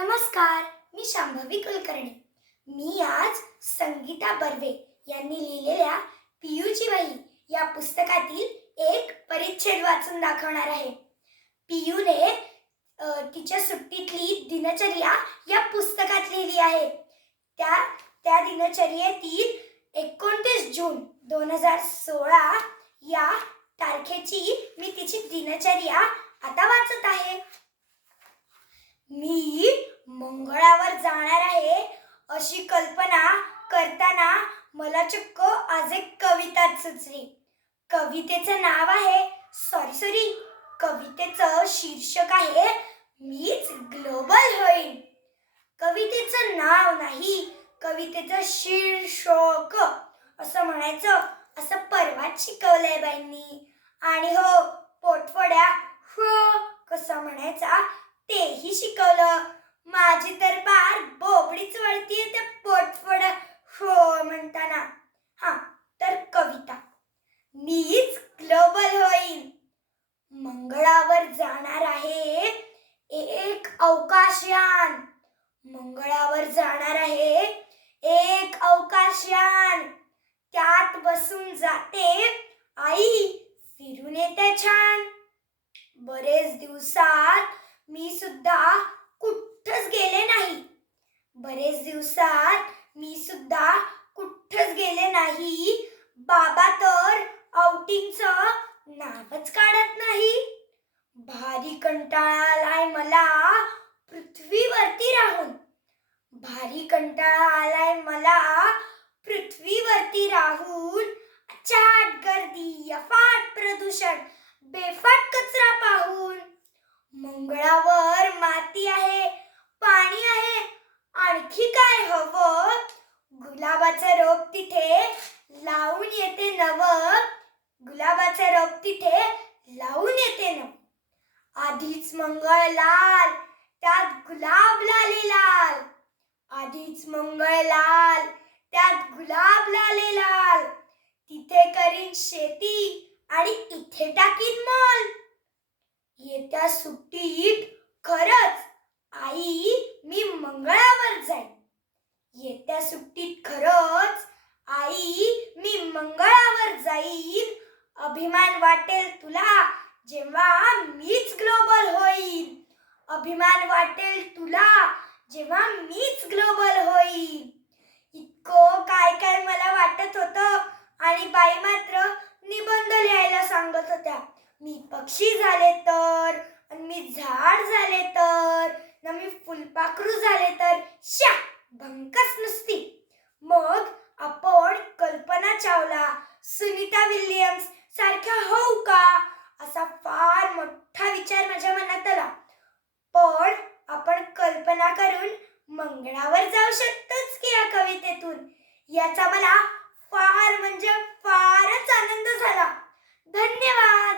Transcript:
नमस्कार, मी शांभवी कुलकर्णी. मी आज संगीता बर्वे यांनी लिहिलेल्या पियूची वही या पुस्तकातील एक परिच्छेद वाचून दाखवणार आहे. पियूने तिच्या सुट्टीतली दिनचर्या या पुस्तकात लिहिली आहे. त्या दिनचर्येतील 29 जून 2016 या तारखेची मी तिची दिनचर्या आता वाचत आहे. मी मंगळावर जाणार आहे अशी कल्पना करताना मला चक्क आज एक कविता सुचली. कवितेचं नाव आहे कवितेचं शीर्षक आहे मीच ग्लोबल होईन. कवितेचं नाव नाही, कवितेचं शीर्षक असं म्हणायचं असं परवाच शिकवलंय बाईंनी. आणि हो, पोटफोड्या कसा म्हणायचा तेही शिकवलं. माझी तर बार बोबडीच वळतीये त्या पोटफोड्या म्हणताना. तर कविता, मीच ग्लोबल होईन. मंगळावर जाणार आहे एक अवकाशयान. मंगळावर जाणार आहे एक अवकाशयान. त्यात बसून जाते आई, फिरून येते छान. बरेच दिवसात मी सुद्धा कुठंच गेले नाही. बाबा तर आउटिंगचं नावच काढत नाही. भारी कंटाळा आलाय मला पृथ्वीवरती राहून. अचाट गर्दी, अफाट प्रदूषण, बेफाट कचरा पाहून. मंगळावर माती आहे, पाणी आहे, आणखी काय हवं? गुलाबाचं रोप तिथे लावून येते नवं. आधीच मंगळ लाल, त्यात गुलाब लाले लाल. तिथे करीन शेती आणि इथे टाकीन मॉल. येत्या सुट्टीत खरंच आई मी मंगळावर जाईन. अभिमान वाटेल तुला जेव्हा मीच ग्लोबल होईन. इतकं काय काय मला वाटत होतं आणि बाई मात्र निबंध लिहायला सांगत होत्या. मी पक्षी झाले तर, आणि मी झाड झाले तर, न मी फुलपाखरू झाले तर भंकस नुसती. मग आपण कल्पना चावला, सुनीता विल्यम्स सारख्या होऊ का, असा फार मोठा विचार माझ्या मनात आला. पण आपण कल्पना करून मंगळावर जाऊ शकतोच की या कवितेतून. याचा मला फार म्हणजे फारच आनंद झाला. धन्यवाद.